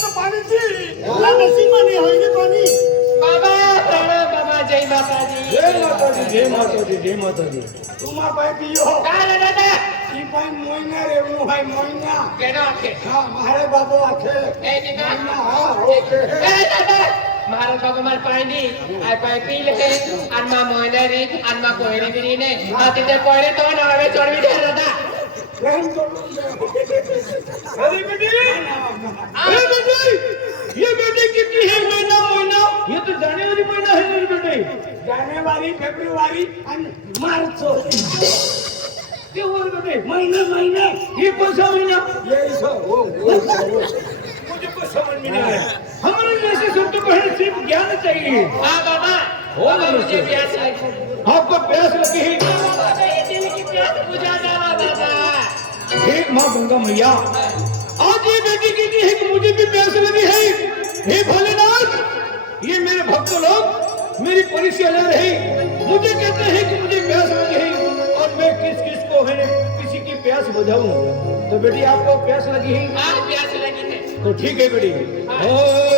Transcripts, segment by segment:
તો પાણીથી એલા નસીબમાં નહીં હોય ને પાણી. બાબા પ્રણામ બાબા જય માતાજી. જય માતાજી જય માતાજી જય માતાજી. તુમા ભાઈ પીયો. કાલે દાદા ઈ ભાઈ મોઈના રેવું ભાઈ મોઈના. કેનો છે હા મારે બાબો આખે. એ ટીકા હા ઓકે. એ દાદા મારો બાબા પાણી આ પાઈ પી લે. આનમાં મોયને રીત આનમાં કોઈને બી ને. આ તે કોઈને તો ના હવે ચોરવી દે દાદા. તો अरे बेटी बेटी ये बेटी कितनी है महीना महीना ये तो जाने वाली महीना है मेरी बेटी जाने वाली फेब्रुवारी मार्च महीना महीना ये कौन महीना मुझे कुछ समझ में नहीं आया हमारे जैसे संतों को है सिर्फ़ ज्ञान चाहिए बाबा मुझे प्यास आपको प्यास लगी है हे माँ गंगा मैया आज ये बेटी कहती है कि मुझे भी प्यास लगी है। हे भोलेनाथ ये मेरे भक्त लोग मेरी परिचय ले रहे। मुझे कहते हैं कि मुझे प्यास लगी है और मैं किस किस को है किसी की प्यास बुझाऊं? तो बेटी आपको प्यास लगी है? हाँ प्यास लगी है। तो ठीक है बेटी।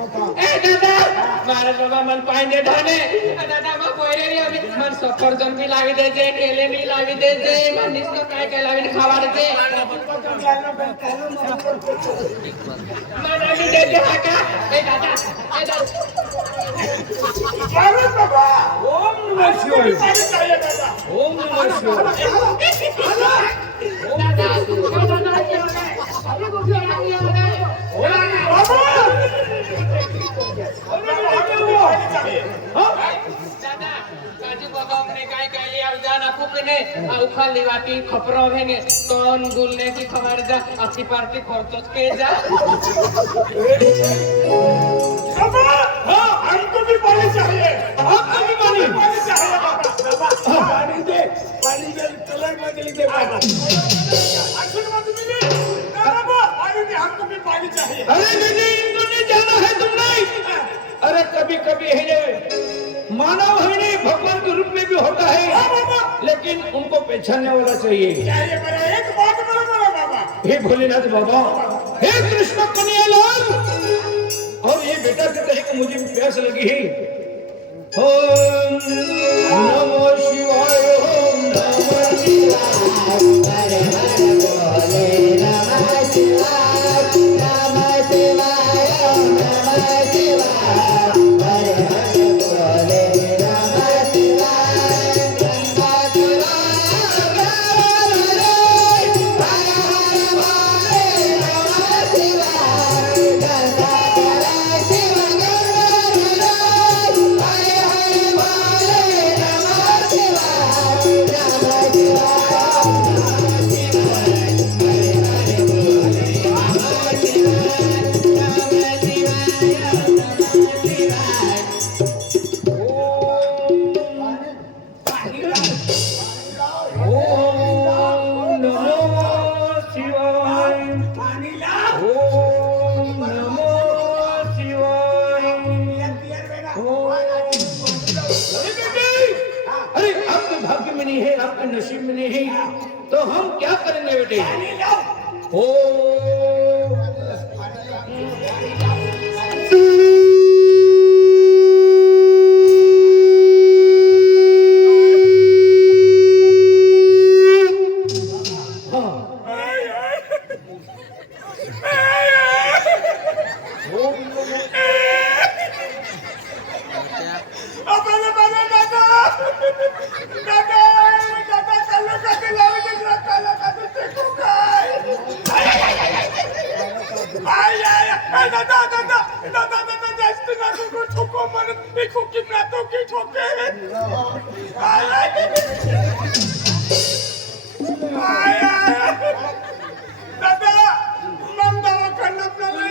ए दादा मारे बाबा मन पाइंदे ढाने दादा माँ कोइरे रे अभी मन सफरजन भी लावी दे जे केले भी लावी दे जे मन इसको काय काय लावी खावा दे जे मन अभी दे जे हाका ए दादा ए दादा अरे बाबा ओम नमः शिवाय ओम नमः शिवाय दादा दादा उखल लिवाती खपरो भेंगे तोन गुलने की खबर जा अच्छी पार्टी खर्चोच के जा बाबा हाँ हमको भी पानी चाहिए हमको भी पानी पानी चाहिए बाबा पानी दे पानी के कलर बदल दे बाबा अखन मत मिले ना बाबा पानी दे हमको भी पानी चाहिए। अरे बेटी इनको नहीं जाना है तुम नहीं। अरे कभी कभी है मानव है नहीं भगवान के रूप में भी होता हाँ है लेकिन उनको पहचानने वाला चाहिए। एक बात बाबा। हे भोलेनाथ बाबा हे कृष्ण कन्हैयालाल और ये बेटा कहता है कि मुझे भी प्यास लगी है।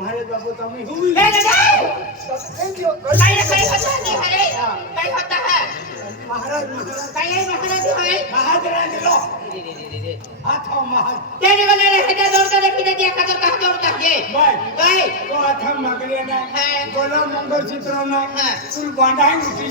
મહારાજ બાપુ તમે. હું એ કઈ કઈ હોતા નહીં હે કઈ હોતા હે. મહારાજ કઈ મહારાજ હોય મહારાજ લો આથો મહારાજ. તેની વગર હેડે દોડતા ને પીને દેખા તો કહા દોડતા હે ભાઈ તો આથા મગરે ના હે. ગોલા મંગળ ચિત્ર ના તું બાંધાઈ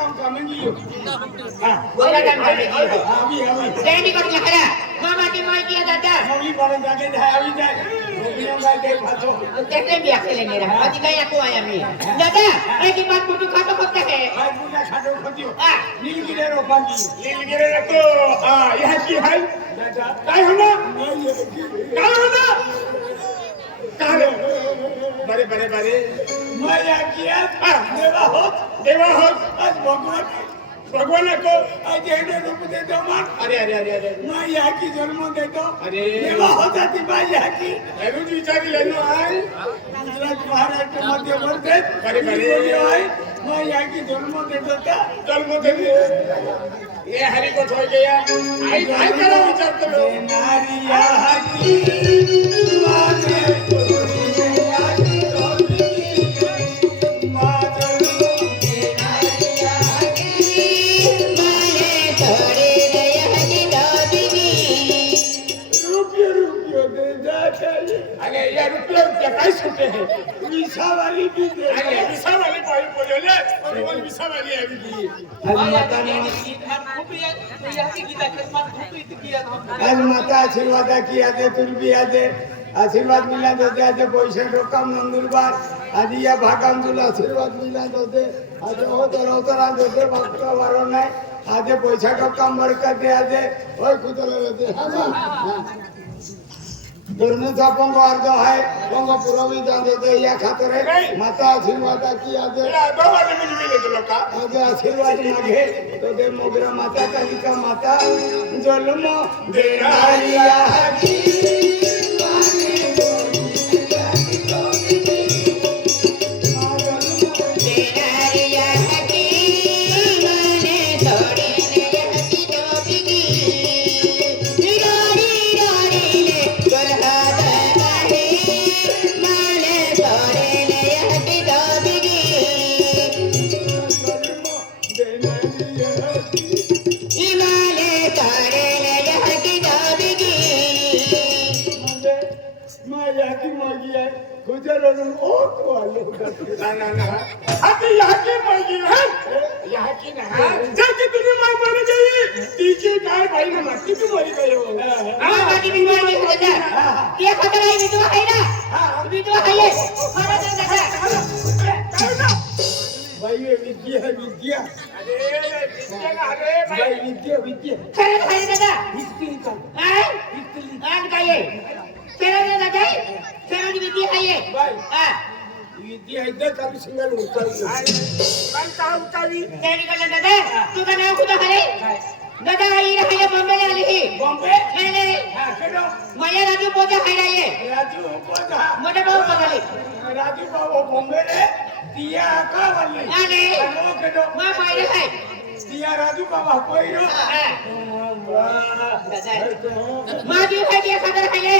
काम कमेंगी हो हां बोला काम कमेंगी हो हां अभी अभी जय भी कर लखरा मामा के माई किया दादा मम्मी बड़े जाके जाए अभी जाए मम्मी भाई के भातो कहते भी अकेले मेरा पति का या को आया मैं दादा एक बात फोटो खातो करते है भाई पूजा खातो खोजियो हां नीलगिरे रो पानी नीलगिरे को हां यह की है दादा काय होना काय होना काय बड़े बड़े बड़े देवा हो आज भगवान भगवान को आज एडे रूप दे दो मन अरे अरे अरे अरे मैं यहाँ की जन्म दे दो अरे देवा हो जाती भाई यहाँ की हेलो जी विचार ले लो आज गुजरात महाराष्ट्र मध्य प्रदेश अरे अरे आई मैं यहाँ की जन्म दे दो क्या जन्म दे दे ये हरी को छोड़ गया आई भाई करो विचार करो नारी यहाँ की माँ হ্যাঁ, হ্যাঁ, তোর বেটাই ছুটে আশীর্বাদ আছে আশীর্বাদ মিলা দে আছে পয়সা রকম নন্দুরবার আজ ইয়া ভাগামজুল আশীর্বাদ মিলা দে আজ ও তোর ও তোর আজ দে ভক্ত বারো নাই আজ পয়সা রকম বরকত দে আছে। ওই কুতলে धरणचा पंग अर्ध आहे. पंग पुरवी जाते या खातर आहे माता आशीर्वादा की आज माझे आशीर्वाद मागे. तो दे मोगरा माता कालिका माता. जन्म देणारी ज्याची तुम्ही माय माने गेली तिची काय बाई ना माती तू मरी गयो हां बाकी मी माय बोलला ते खतर आहे विधवा आहे ना विधवा आहे मला तर दादा बाई विद्या विद्या अरे विद्या ना अरे बाई विद्या विद्या खरं आहे दादा इतकी का काय इतकी आज काय आहे तेरा काय तेरा विद्या आहे बाई ನಿದ್ದೆ ಐದ್ನೇ ಕಾಲು ಸಿಂಗಲ್ ಉತ್ತಾರಿ ಬಂತ ಉತ್ತಾರಿ ಕೇಳಿಕೊಳ್ಳ ದದ ತುಗ ನಾವು ಕುತಹಲೆ ದದ ಈ ಹಯ ಬಾಂಬೆ ಅಲ್ಲಿ ಬಾಂಬೆ ಹೇಳೆ ಹಾ ಕೇಳೋ ಮಯ ರಾಜು ಬೋಜ ಹೈಡಾಯೆ ರಾಜು ಬೋಜ ಮೊಡ ಬಾವು ಬಗಲಿ ರಾಜು ಬಾವು ಬಾಂಬೆ ರೆ ತಿಯಾ ಕಾವಲ್ಲಿ ಹಾಲೆ ಮಾ ಬಾಯ್ರೆ ಹೈ mai na kay. दिया राजू का बापोय रो माझी भाजी सदर खाले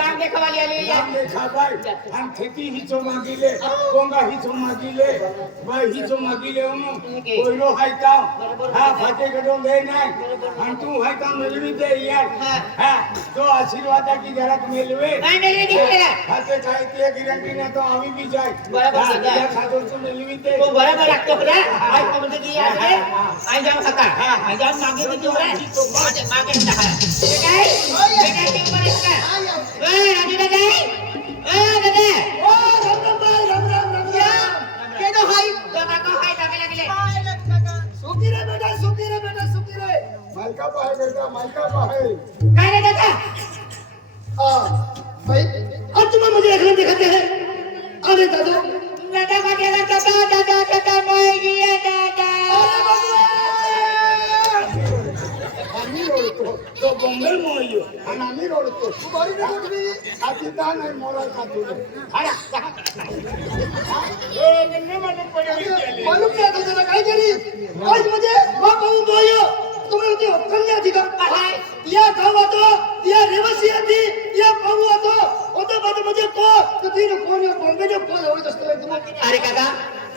काम देखवाली आली या खाबाय आणि खेती हिचो मागिले कोंगा हिचो मागिले बाय हिचो मागिले म्हणून कोयरो हायता हा। फाटे कडून दे नाही आणि तू हायता मिळवी दे यार। हा। तो आशीर्वादाची घरात मिळवे काय मेरे दिसले हाते काय ते गिरंटी ना तो आम्ही बी जाय बरोबर हा, आहे. तुझ्या खातोर तू मिळवी दे। तो बरोबर लागतो खरा आई कोणते की आज रे आई सका आई जाऊ मागे तू रे मागे मागे ते काय ते काय ते बरे सका ए राजू दादा ए दादा ओ राम राम राम राम राम के तो हाय तो काका हाय टाके लागले सुखी रे बेटा सुखी रे बेटा सुखी रे मालका पाहे बेटा मालका पाहे काय रे दादा आ भाई अब तुम्हें मुझे अखिल दिखाते हैं। अरे दादा दादा का केला दादा दादा दादा मोय गिया दादा आम्ही रोडतो तो बोंबल मोयो आणि आम्ही रोडतो तू बरी रोडली आधी दा नाही मोरा खातो मालूम नहीं आता तेरा काय करी आज मुझे माँ कहूँ बोयो तुम्हें होती कन्या अधिकार हाय या गाँव तो या रेवसी आती या पाऊ तो होता बात मुझे को तो तीन कोण यो बॉम्बे जो कोण हो दस्तो तुम अरे काका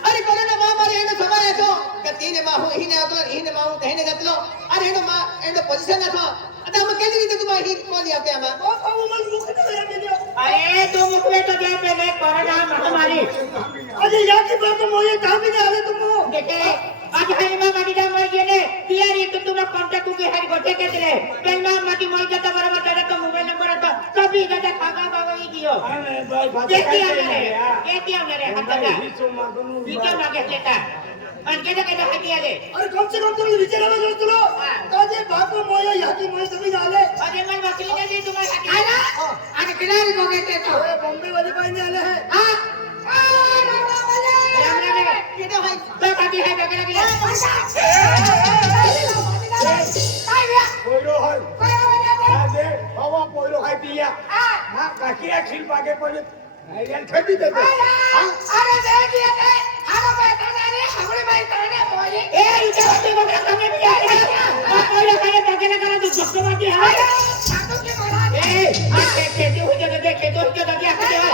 अरे कोणाला मा मारी हेनो समायाचो का तिने मा हो हिने आतलो हिने मा हो तेने जातलो अरे हेनो मा हेनो पोझिशन नाथो आता हम केली रीते तुम्हा ही कोण याते आमा ओ पाऊ मन मुख तो या मिलियो अरे तू मुख में तो क्या पहले कोरोना महामारी अरे या की बात मोये दाबी ने आले तुम देखे आज हरी माँ मर गए ने तियारी तो तुम कांटेक्ट को हरी गोटे के तेरे કેતી અમારે કેતી અમારે હતના વિચાર લાગે કેતા અને કેતા કેતા હતી આલે અરે કમ સે કમ તમે વિચાર આવે જો તુલો તો જે બાપ નો મોય યાકી મોય સમજ આલે અરે મન વકીલ ને દે તમારે હકી આલા અને કિનારે જોગે તે તો એ બોમ્બે વાલે પાઈ આલે હે હા આ રામા વાલે રામા વાલે કેતો હોય તો કાપી હે બગડે બગડે પાછા આઈ ગયા કોઈ રો હોય કોઈ বাবা পড়ল ভাই দিয়া না কাকিরা ছিল আগে পড়ে ভাইরাল ঠেপি দেবে আরে দে দিয়ে দে আরও বেটা রে হাগড়ে ভাই তারে না বলি এই ইটা বকা তুমি কি আরে না পড়ল কানে তাকে না কানে তো জক্ত বাতি হয় সাধু কি বলা এই কে কে হয়ে যাবে কে তো হয়ে যাবে আকে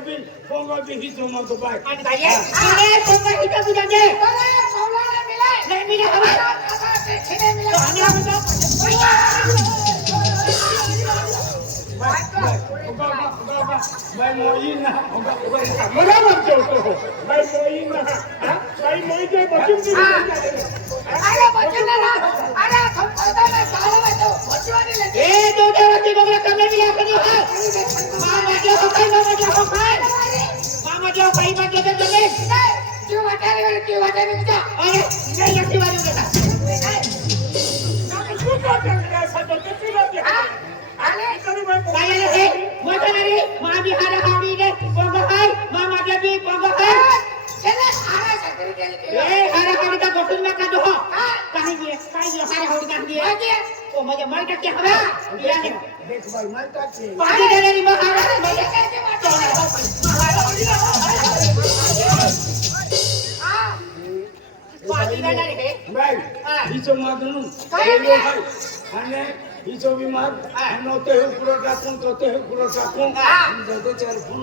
bin bongo bi hito mo ko bay kaya ine bongo hito ko jande kare saulana milai le mile hawa chine mile to ani hawa to ભાઈ મોઈ ના મને મત જોતો ભાઈ મોઈ ના ભાઈ મોઈ જે બચું દી અરે બચું ના અરે સંપર્ક મે સાલા મે તો બચવાની લે એ તો मामा जो हो खाई मामा जो हो खाई मामा जो खाई मामा जो चले क्यों बता रहे हो क्यों बता रहे हो अरे नहीं ऐसी बात नहीं करता अरे काय रे मोठा रे मा बिहार हाडी रे कोंगा हाय मामा जबी कोंगा हाय चले हारा सकरी केली ए हारा हाडी का गोठून में का दो काही दिए काही दिए हारा हाडी का दिए ओ म्हणजे मर का क्या हवा या ने देख बाय मैं टाके पानी दे रे महाराज म्हणजे कैसे बात पानी दे रे बाय हिचो मागणू पोयरो हाय आणि हिचो बीमार नोते हे पुरो टाकून तोते हे पुरो टाकून दे चार फ़ोन बाय नहा तू सुना आजवाडे कांदाव काय होता आली सुना आजवाडे कांदाव काय तो पाटा कांदा होता Thank you. हाती तू ले लाज की आवे तू लाज की आवे દેખભાલ માનતા છે પાણી ગણેરી મહારાજ મને કહે કે વાતો અને બીજો બીમાર એનો તે પૂરો રાખું તો તે પૂરો રાખું ચાર ફોન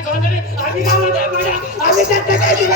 आम्ही त्यांचं काय दिलं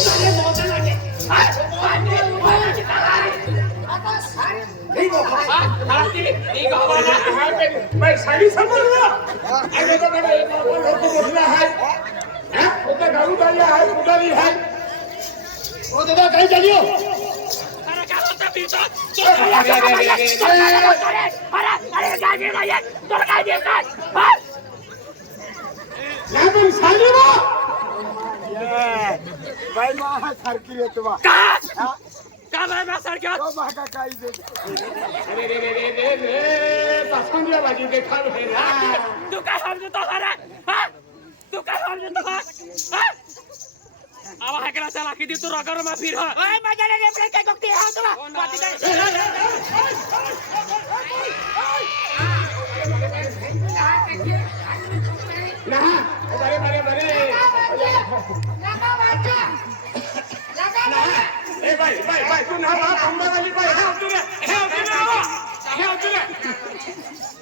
मैं सही समझ रहा अगर तो मैं एक और लोग को बोलना है हैं उनका गारू डालिया है उनका भी है वो दादा कहीं चलियो अरे क्या बोलता पीछे अरे अरे अरे अरे गाड़ी में ये तो गाड़ी में हां मैं तुम साली वो ये भाई मां सर की रे तुम्हारा जाणार काय समजतो चला किती तू रगर मा फिर भाई भाई तू ना वहाँ बम्बे वाली भाई है उतरे है उतरे है उतरे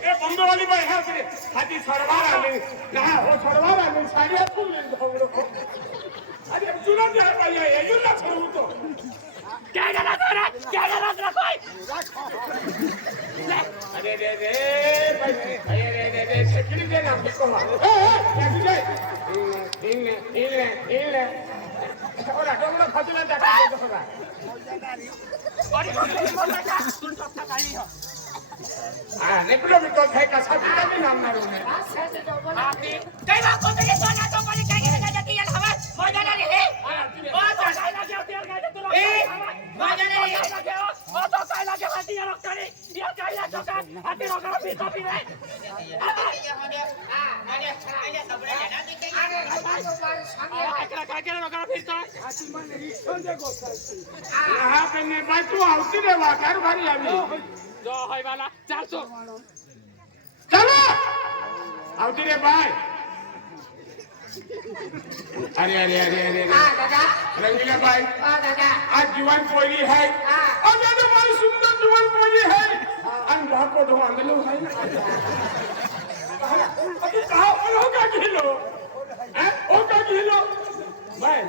ए बम्बे वाली भाई है उतरे हाथी सरवार आले ना वो सरवार आले साड़ियाँ फूल ले दो अरे चुना जाए भाई ये ये ना छोड़ू तो काय झाला तोरा काय झाला तुला काय अरे रे रे भाई अरे रे रे रे सेक्यूरिटी दे ना हमको ए ए कैसे जाए इन इन इन ओरा डोंगरा खजला देखा दे तो Ah, ne problem ko kai ka sabi ka mi nam na ru ne. Ah, sai da bola. Ah, kai ba ko te ke to na to આવતી રે વાઘાર ભરી આવી જો હોય આવતી રે ભાઈ અરે આ જીવન કોઈની હૈ. कहा को दो आंगलो है अभी कहा और होगा किलो हैं? होगा किलो मैं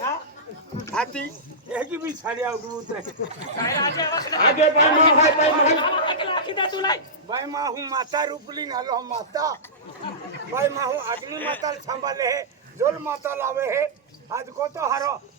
हाँ? हाथी? एक ही भी छाड़े आओ गुरुत रहे आगे भाई माँ है भाई माँ। भाई माँ हूँ माता रूपलिंग हलो हम माता। भाई माँ हूँ अग्नि माता संभाले है जोल माता लावे है। आज को तो हरो।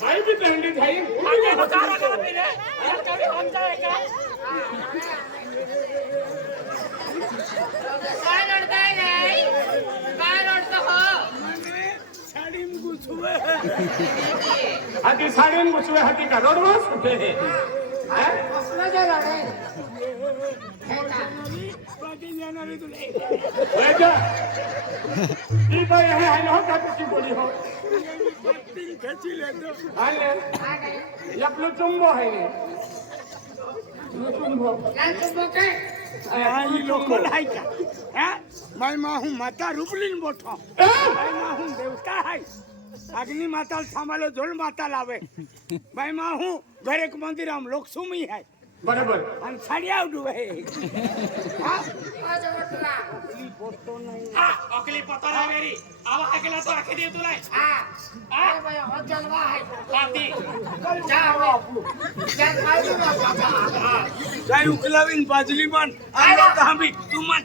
बाई भी थंडी थाई काय लढताय नाही काय लढत हो साडीन गुसवे हाती साडीन गुसवे हाती का रोड बस कुठे हे? हा? कसलं जे लढाई? हे का? बाकी जाना रे तुले बेटा ये भाई है है ना का की बोली हो पत्ती खींची ले तो आले यपलो चुंबो है ने चुंबो हाँ ये लोकल है क्या हाँ मैं माँ हूँ माता रूपलीन बोठो मैं माँ हूँ देवता है अग्नि माता संभाले झोल माता लावे मैं माँ हूँ घर બરાબર. અને સળિયા ડૂબે હા ઓકલી પોતો બાજલી પણ આ તું માં